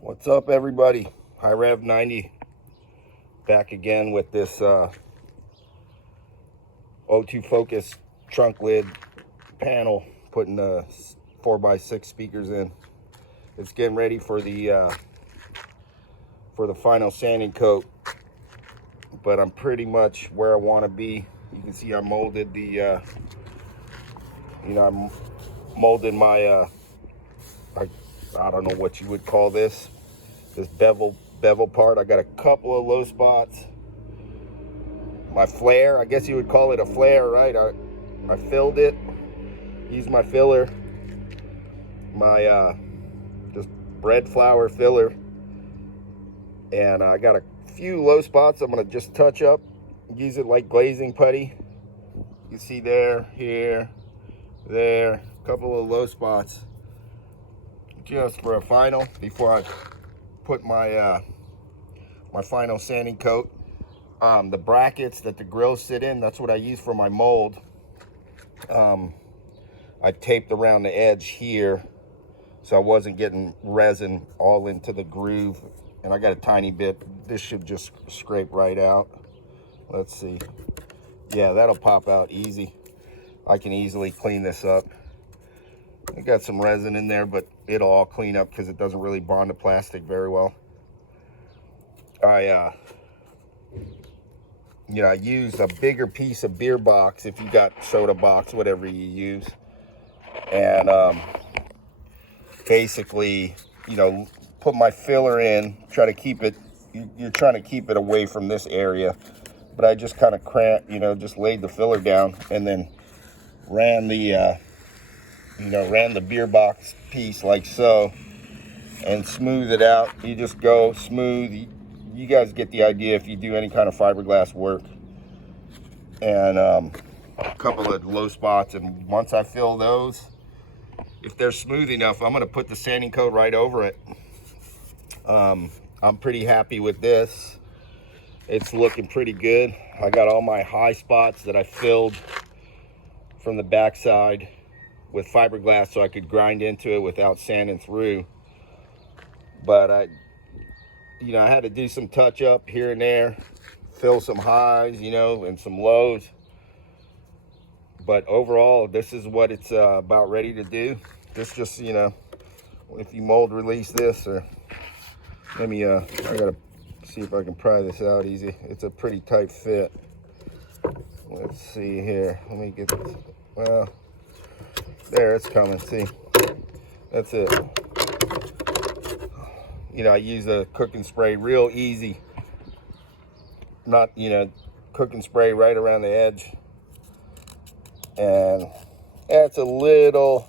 What's up, everybody? High Rev 90 back again with this O2 Focus trunk lid panel, putting the 4x6 speakers in. It's getting ready for the final sanding coat, but I'm pretty much where I want to be. You can see I molded the I molded my I don't know what you would call this bevel part. I got a couple of low spots. My flare, I guess you would call it a flare, right? I filled it, used my filler, my just bread flour filler, and I got a few low spots I'm gonna just touch up, use it like glazing putty. You see there, here, there, a couple of low spots just for a final before I put my my final sanding coat. The brackets that the grills sit in, that's what I use for my mold. I taped around the edge here so I wasn't getting resin all into the groove, and I got a tiny bit. This should just scrape right out. Let's see. Yeah, that'll pop out easy. I can easily clean this up. I got some resin in there, but it'll all clean up because it doesn't really bond to plastic very well. I used a bigger piece of beer box, if you got soda box, whatever you use, and basically, put my filler in, try to keep it, you're trying to keep it away from this area, but I just kind of just laid the filler down and then ran the ran the beer box piece like so and smooth it out. You just go smooth. You guys get the idea if you do any kind of fiberglass work. And a couple of low spots, and once I fill those, if they're smooth enough, I'm going to put the sanding coat right over it. I'm pretty happy with this. It's looking pretty good. I got all my high spots that I filled from the backside with fiberglass so I could grind into it without sanding through. But I had to do some touch up here and there, fill some highs, and some lows. But overall, this is what it's about ready to do. This just, if you mold release this, or let me, I gotta see if I can pry this out easy. It's a pretty tight fit. Let's see here. Let me get this. Well, there, it's coming. See, that's it. I use a cooking spray real easy. Not, cooking spray right around the edge. And it's a little,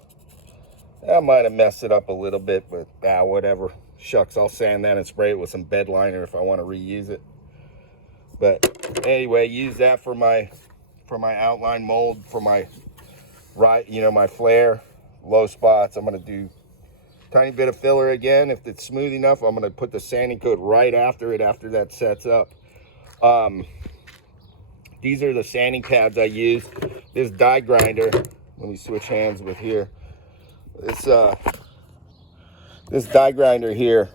I might have messed it up a little bit, but whatever. Shucks, I'll sand that and spray it with some bed liner if I want to reuse it. But anyway, use that for my outline mold, for my my flare, low spots. I'm going to do tiny bit of filler again. If it's smooth enough, I'm going to put the sanding coat right after it, after that sets up. These are the sanding pads I use. This die grinder, let me switch hands with here. This die grinder here,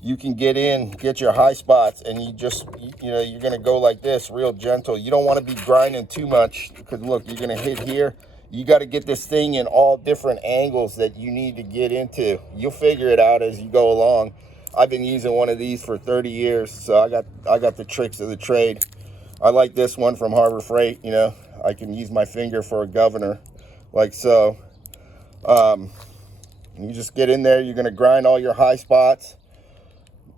you can get your high spots, and you're going to go like this, real gentle. You don't want to be grinding too much, because look, you're going to hit here. You got to get this thing in all different angles that you need to get into. You'll figure it out as you go along. I've been using one of these for 30 years, so I got the tricks of the trade. I like this one from Harbor Freight. I can use my finger for a governor, like so. You just get in there. You're going to grind all your high spots.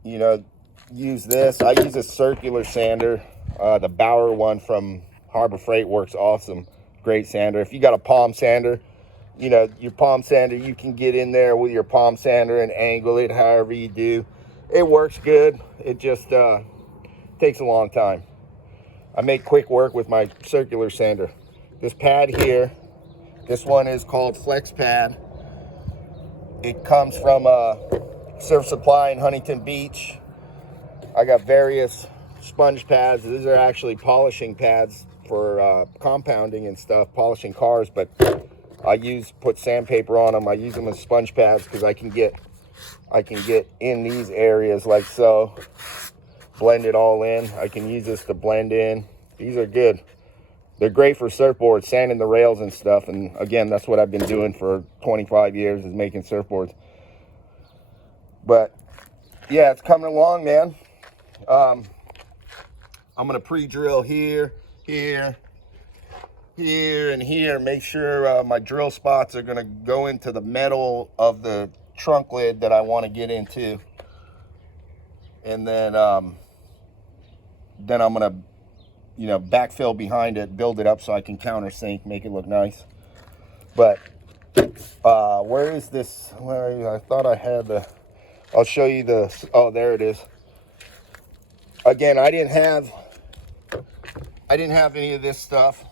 Use this. I use a circular sander. The Bauer one from Harbor Freight works awesome. Great sander. If you got a palm sander, your palm sander, you can get in there with your palm sander and angle it however you do. It works good. It just takes a long time. I make quick work with my circular sander. This pad here, this one is called Flex Pad. It comes from Surf Supply in Huntington Beach. I got various sponge pads. These are actually polishing pads for compounding and stuff, polishing cars, but I put sandpaper on them. I use them as sponge pads because I can get I can get in these areas like so, blend it all in. I can use this to blend in. These are good. They're great for surfboards, sanding the rails and stuff. And again, that's what I've been doing for 25 years, is making surfboards. But yeah, it's coming along, man. I'm gonna pre-drill here, here, here, and here. Make sure my drill spots are gonna go into the metal of the trunk lid that I want to get into. And then I'm gonna, you know, backfill behind it, build it up so I can countersink, make it look nice. But where is this? I thought I had the, I'll show you the, oh, there it is. Again, I didn't have any of this stuff,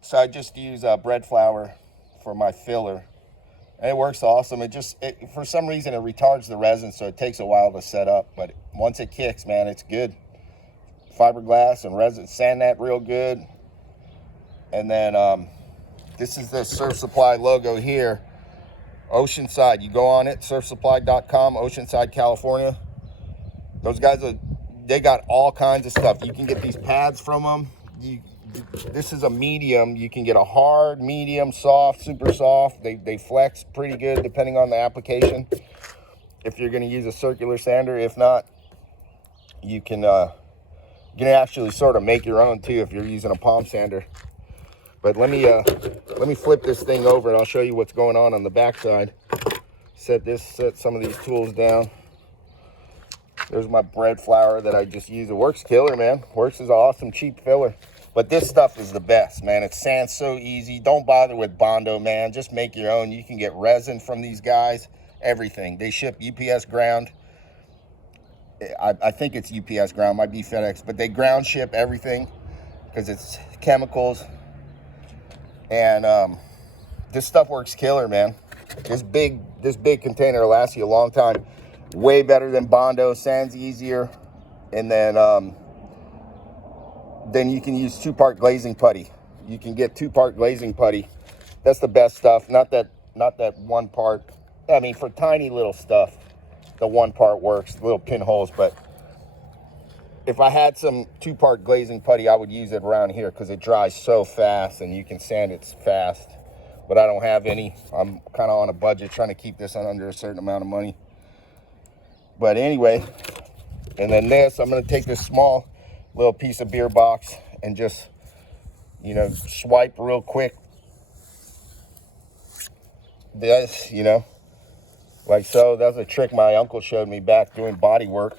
so I just use bread flour for my filler, and it works awesome. For some reason it retards the resin, so it takes a while to set up, but once it kicks, man, it's good. Fiberglass and resin, sand that real good. And then this is the Surf Supply logo here, Oceanside. You go on it, surfsupply.com, Oceanside, California. Those guys they got all kinds of stuff. You can get these pads from them. This is a medium. You can get a hard, medium, soft, super soft. They flex pretty good depending on the application, if you're going to use a circular sander. If not, you can actually sort of make your own too if you're using a palm sander. But let me flip this thing over and I'll show you what's going on the backside. Set some of these tools down. There's my bread flour that I just use. It works killer, man. Works as an awesome cheap filler. But this stuff is the best, man. It sands so easy. Don't bother with Bondo, man. Just make your own. You can get resin from these guys. Everything. They ship UPS ground. I think it's UPS ground. Might be FedEx. But they ground ship everything because it's chemicals. And this stuff works killer, man. This big container will last you a long time. Way better than Bondo, sands easier. And then you can use 2-part glazing putty. You can get 2-part glazing putty. That's the best stuff. Not that 1 part. I mean, for tiny little stuff, the 1 part works, little pinholes. But if I had some 2-part glazing putty, I would use it around here because it dries so fast and you can sand it fast. But I don't have any. I'm kind of on a budget, trying to keep this under a certain amount of money. But anyway, and then this, I'm going to take this small little piece of beer box and just, you know, swipe real quick. This, you know, like so. That's a trick my uncle showed me back doing body work.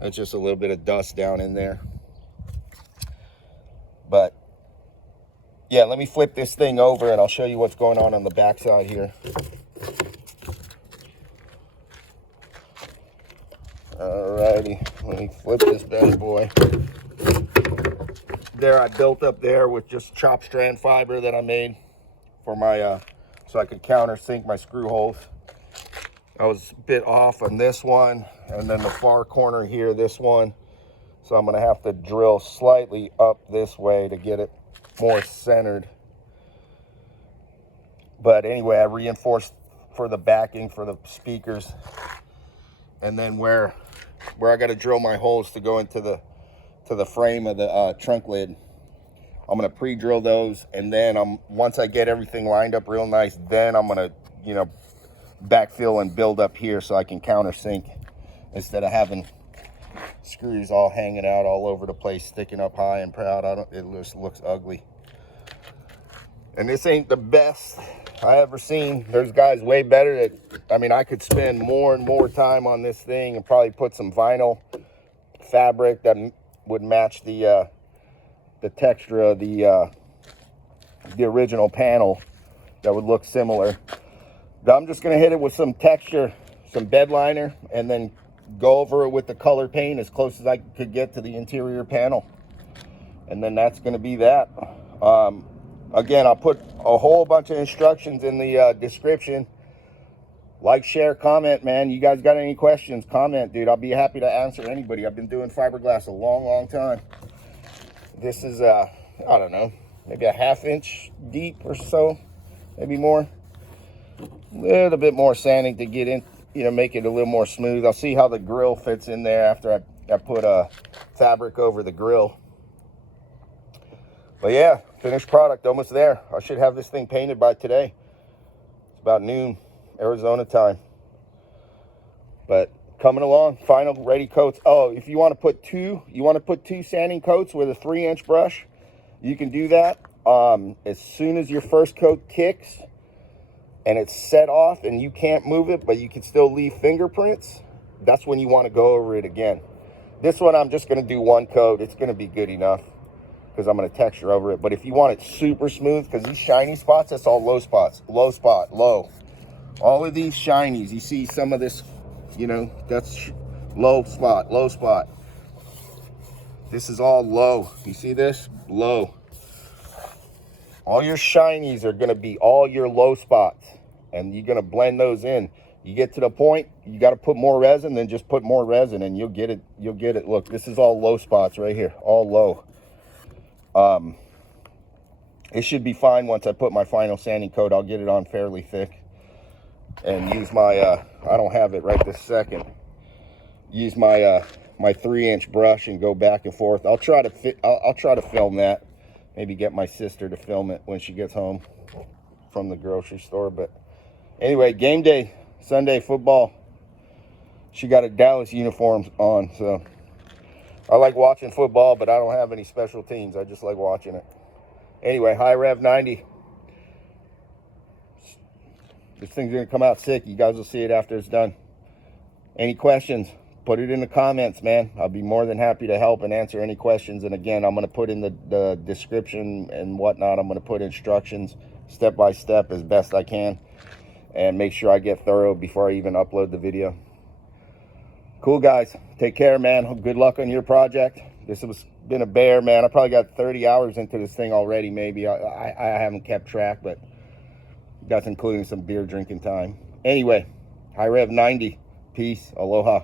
That's just a little bit of dust down in there. But yeah, let me flip this thing over and I'll show you what's going on the backside here. Alrighty, let me flip this bad boy. There, I built up there with just chopped strand fiber that I made for my, so I could countersink my screw holes. I was a bit off on this one, and then the far corner here, this one. So I'm gonna have to drill slightly up this way to get it more centered. But anyway, I reinforced for the backing for the speakers. And then where I got to drill my holes to go into the frame of the trunk lid, I'm gonna pre-drill those, and then once I get everything lined up real nice, then I'm gonna, you know, backfill and build up here so I can countersink instead of having screws all hanging out all over the place, sticking up high and proud. It just looks ugly. And this ain't the best I ever seen. There's guys way better that, I mean, I could spend more and more time on this thing and probably put some vinyl fabric that would match the texture of the original panel that would look similar. But I'm just gonna hit it with some texture, some bed liner, and then go over it with the color paint as close as I could get to the interior panel. And then that's gonna be that. Again, I'll put a whole bunch of instructions in the description. Like, share, comment, man. You guys got any questions, comment, dude. I'll be happy to answer anybody. I've been doing fiberglass a long time. This is, I don't know, maybe a 1/2 inch deep or so, maybe more. A little bit more sanding to get in, you know, make it a little more smooth. I'll see how the grill fits in there after I put a fabric over the grill. But yeah, finished product, almost there. I should have this thing painted by today. It's about noon, Arizona time. But coming along, final ready coats. Oh, if you want to put two sanding coats with a 3-inch brush, you can do that. As soon as your first coat kicks and it's set off and you can't move it, but you can still leave fingerprints, that's when you want to go over it again. This one, I'm just going to do one coat. It's going to be good enough because I'm going to texture over it. But if you want it super smooth, because these shiny spots, that's all low spots. Low spot, low. All of these shinies, you see some of this, you know, that's low spot, low spot. This is all low. You see this? Low. All your shinies are going to be all your low spots, and you're going to blend those in. You get to the point, you got to put more resin, then just put more resin, and you'll get it. You'll get it. Look, this is all low spots right here, all low. It should be fine once I put my final sanding coat. I'll get it on fairly thick, and use my I don't have it right this second. Use my my 3-inch brush and go back and forth. I'll try to film that. Maybe get my sister to film it when she gets home from the grocery store. But anyway, game day, Sunday football. She got a Dallas uniform on, so I like watching football, but I don't have any special teams. I just like watching it. Anyway, high rev 90. This thing's gonna come out sick. You guys will see it after it's done. Any questions? Put it in the comments, man. I'll be more than happy to help and answer any questions. And again, I'm going to put in the description and whatnot. I'm going to put instructions step by step as best I can, and make sure I get thorough before I even upload the video. Cool, guys. Take care, man. Good luck on your project. This has been a bear, man. I probably got 30 hours into this thing already, maybe. I haven't kept track, but that's including some beer drinking time. Anyway, high rev 90. Peace. Aloha.